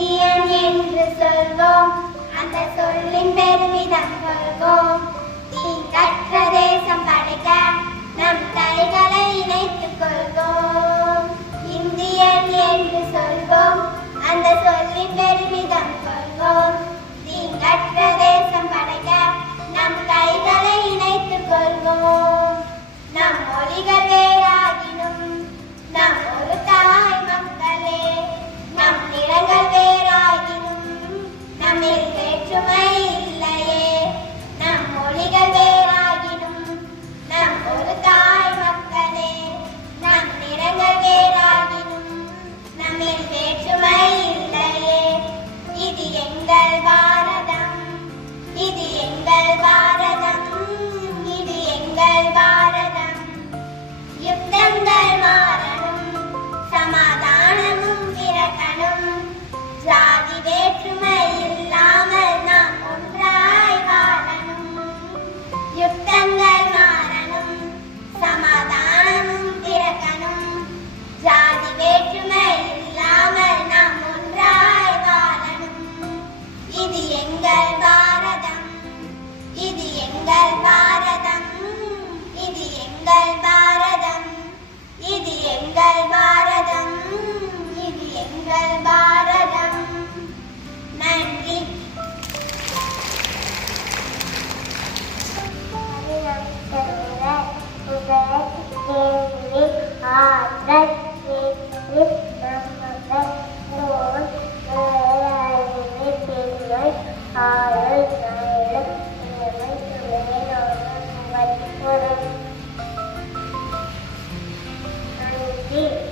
Indian என்று சொல்வோம், அந்த சொல்லின் பெருமிதம் கொள்வோம். தீங்கற்ற தேசம் படைக்க நம் கைகளை இணைத்துக் கொள்வோம். இந்தியன் என்று சொல்வோம், அந்த சொல்லின் பெருமிதம் கொள்வோம். தீங்கற்ற தேசம் படைக்க நம் கைகளை இணைத்துக் கொள்வோம். நம் மொழிகள் வேறாகினும் நம் ஒரு தாய் மக்களே, நம் நிறங்கள் வேறாகினும் நம்மில் வேற்றுமை இல்லையே. நம் மொழிகள் வேறாகினும் நம் ஒரு தாய் மக்களே, நம் நிறங்கள் வேறாகினும் நம்மில் வேற்றுமை இல்லையே. இது எங்கள் பாரதம், இது எங்கள் பாரதம், இது எங்கள் பாரதம். யுத்தங்கள் மாறணும், சமாதானமும் பிறக்கணும். ஜாதி வேற்றுமை இல்லாமல் நாம் ஒன்றாய் வாழணும். யுத்தங்கள் மாறணும், சமாதானமும் பிறக்கணும். ஜாதி வேற்றுமை இல்லாமல் நாம் ஒன்றாய் வாழணும். இது எங்கள் பாரதம், இது எங்கள் பாரதம், இது எங்கள் பாரதம், இது எங்கள் பாரதம், இது எங்கள் பாரதம். நன்றி. Thank you.